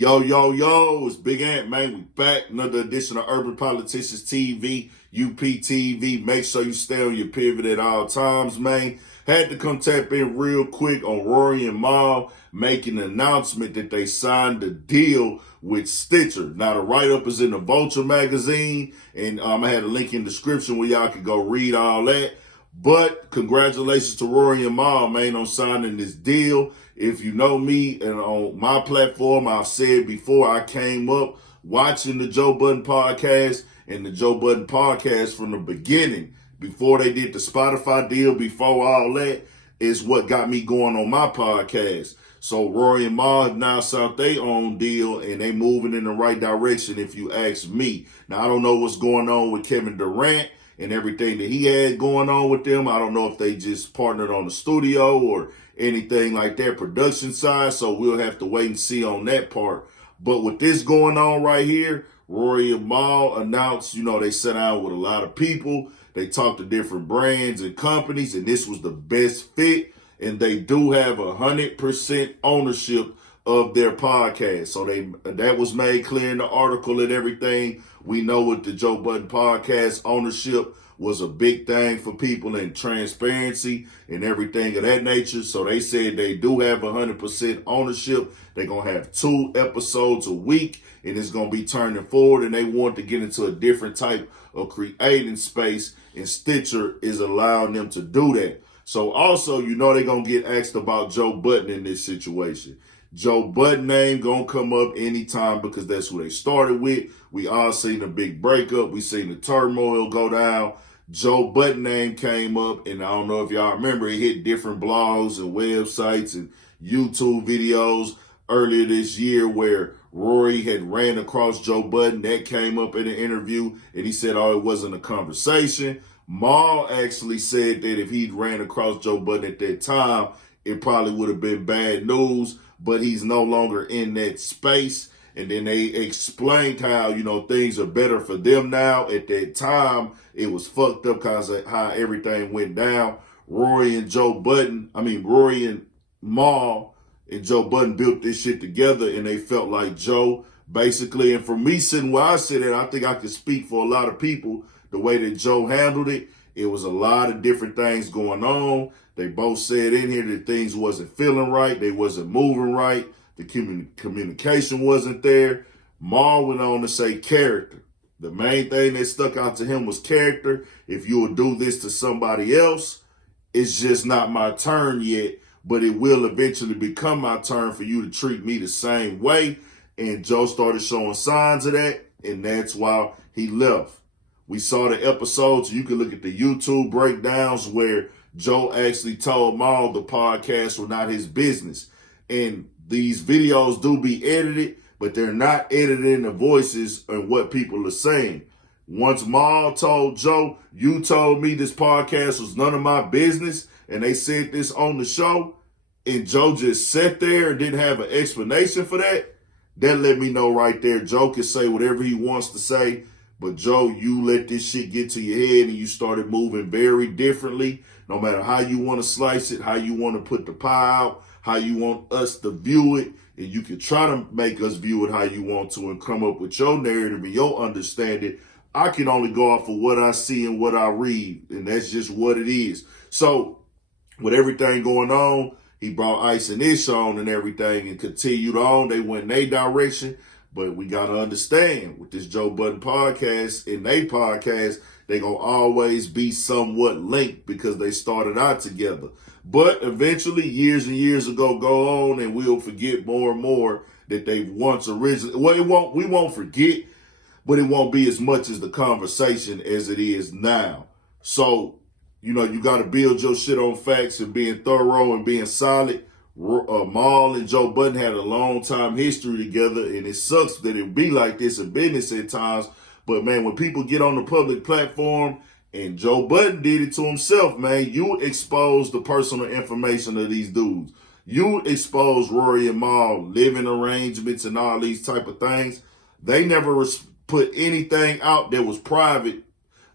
Yo, yo, yo, it's Big Ant, man. We back. Another edition of Urban Politicians TV, UPTV. Make sure you stay on your pivot at all times, man. Had to come tap in real quick on Rory and Mal making an announcement that they signed a deal with Stitcher. Now, the write-up is in the Vulture magazine, and I had a link in the description where y'all can go read all that. But congratulations to Rory and Mal, man, on signing this deal. If you know me and on my platform, I've said before, I came up watching the Joe Budden podcast and the Joe Budden podcast from the beginning. Before they did the Spotify deal, before all that, is what got me going on my podcast. So Rory and Mal have now signed their own deal, and they moving in the right direction if you ask me. Now, I don't know what's going on with Kevin Durant and everything that he had going on with them. I don't know if they just partnered on the studio or anything like that production side, so we'll have to wait and see on that part. But with this going on right here, Rory and Mal announced, they sat down with a lot of people. They talked to different brands and companies, and this was the best fit. And they do have 100% ownership of their podcast. So that was made clear in the article and everything. We know with the Joe Budden podcast, ownership was a big thing for people, and transparency and everything of that nature. So they said they do have 100% ownership. They're going to have 2 episodes a week, and it's going to be turning forward, and they want to get into a different type of creating space, and Stitcher is allowing them to do that. So also, they're going to get asked about Joe Budden in this situation. Joe Budden name going to come up anytime because that's who they started with. We all seen the big breakup. We seen the turmoil go down. Joe Budden name came up, and I don't know if y'all remember, it hit different blogs and websites and YouTube videos earlier this year where Rory had ran across Joe Budden. That came up in an interview, and he said, it wasn't a conversation. Mal actually said that if he'd ran across Joe Budden at that time, it probably would have been bad news, but he's no longer in that space. And then they explained how, things are better for them now. At that time, it was fucked up because of how everything went down. Rory and Mal and Joe Budden built this shit together, and they felt like Joe, basically. And for me, sitting where I sit at, I think I could speak for a lot of people. The way that Joe handled it, it was a lot of different things going on. They both said in here that things wasn't feeling right. They wasn't moving right. The communication wasn't there. Mal went on to say character. The main thing that stuck out to him was character. If you will do this to somebody else, it's just not my turn yet, but it will eventually become my turn for you to treat me the same way. And Joe started showing signs of that, and that's why he left. We saw the episodes. You can look at the YouTube breakdowns where Joe actually told Mal the podcast was not his business. And these videos do be edited, but they're not editing the voices and what people are saying. Once Mal told Joe, you told me this podcast was none of my business, and they said this on the show, and Joe just sat there and didn't have an explanation for that, that let me know right there Joe can say whatever he wants to say. But Joe, you let this shit get to your head and you started moving very differently. No matter how you want to slice it, how you want to put the pie out, how you want us to view it, and you can try to make us view it how you want to and come up with your narrative and your understanding. I can only go off of what I see and what I read, and that's just what it is. So with everything going on, he brought Ice and Ish on and everything and continued on. They went in their direction. But we got to understand with this Joe Budden podcast and they podcast, they going to always be somewhat linked because they started out together. But eventually, years and years ago, go on and we'll forget more and more that they once originally. Well, we won't forget, but it won't be as much as the conversation as it is now. So, you got to build your shit on facts and being thorough and being solid. Mal and Joe Budden had a long time history together, and it sucks that it be like this in business at times. But man, when people get on the public platform, and Joe Budden did it to himself, man, you expose the personal information of these dudes. You expose Rory and Mal living arrangements and all these type of things. They never put anything out that was private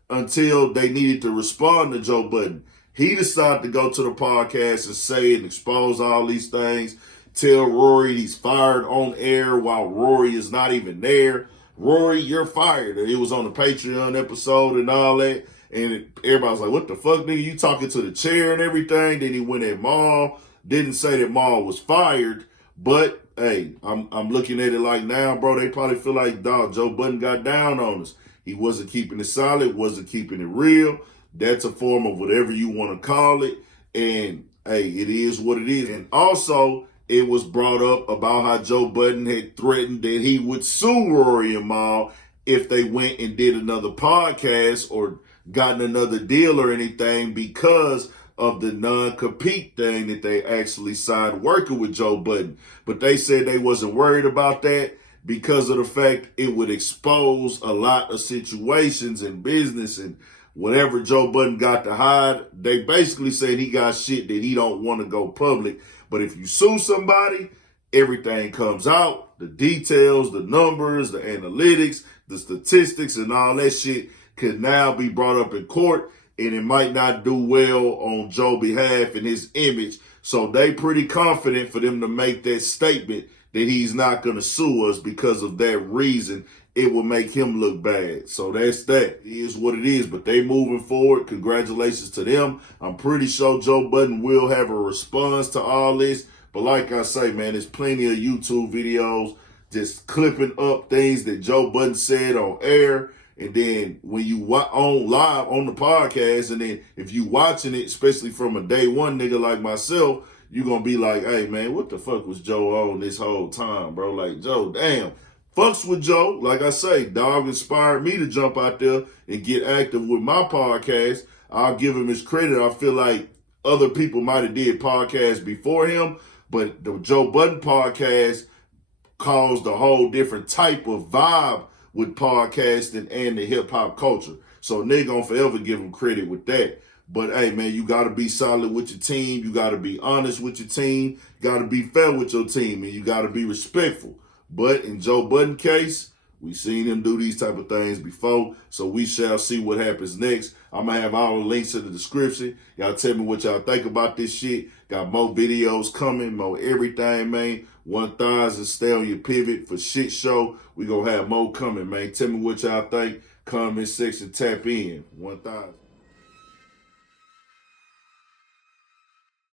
until they needed to respond to Joe Budden. He decided to go to the podcast and say and expose all these things. tell Rory he's fired on air while Rory is not even there. Rory, you're fired. It was on the Patreon episode and all that. And everybody was like, what the fuck, nigga? You talking to the chair and everything? Then he went at Mal. Didn't say that Mal was fired. But, hey, I'm looking at it like now, bro, they probably feel like, dog, Joe Budden got down on us. He wasn't keeping it solid, wasn't keeping it real. That's a form of whatever you want to call it. And, hey, it is what it is. And also, it was brought up about how Joe Budden had threatened that he would sue Rory and Mal if they went and did another podcast or gotten another deal or anything because of the non-compete thing that they actually signed working with Joe Budden. But they said they wasn't worried about that because of the fact it would expose a lot of situations in business and whatever Joe Budden got to hide. They basically said he got shit that he don't want to go public. But if you sue somebody, everything comes out. The details, the numbers, the analytics, the statistics, and all that shit could now be brought up in court, and it might not do well on Joe's behalf and his image. So they pretty confident for them to make that statement that he's not going to sue us because of that reason. It will make him look bad. So that's that. It is what it is. But they moving forward. Congratulations to them. I'm pretty sure Joe Budden will have a response to all this. But like I say, man, there's plenty of YouTube videos just clipping up things that Joe Budden said on air. And then when you on live on the podcast, and then if you watching it, especially from a day one nigga like myself, you're going to be like, hey, man, what the fuck was Joe on this whole time, bro? Like, Joe, damn. Fucks with Joe. Like I say, dog inspired me to jump out there and get active with my podcast. I'll give him his credit. I feel like other people might have did podcasts before him, but the Joe Budden podcast caused a whole different type of vibe with podcasting and the hip-hop culture. So nigga gonna forever give him credit with that. But hey, man, you got to be solid with your team. You got to be honest with your team. You got to be fair with your team, and you got to be respectful. But in Joe Budden case, we seen him do these type of things before, so we shall see what happens next. I'm going to have all the links in the description. Y'all tell me what y'all think about this shit. Got more videos coming, more everything, man. 1000 stay on your pivot for shit show. We going to have more coming, man. Tell me what y'all think. Comment section, tap in. 1000.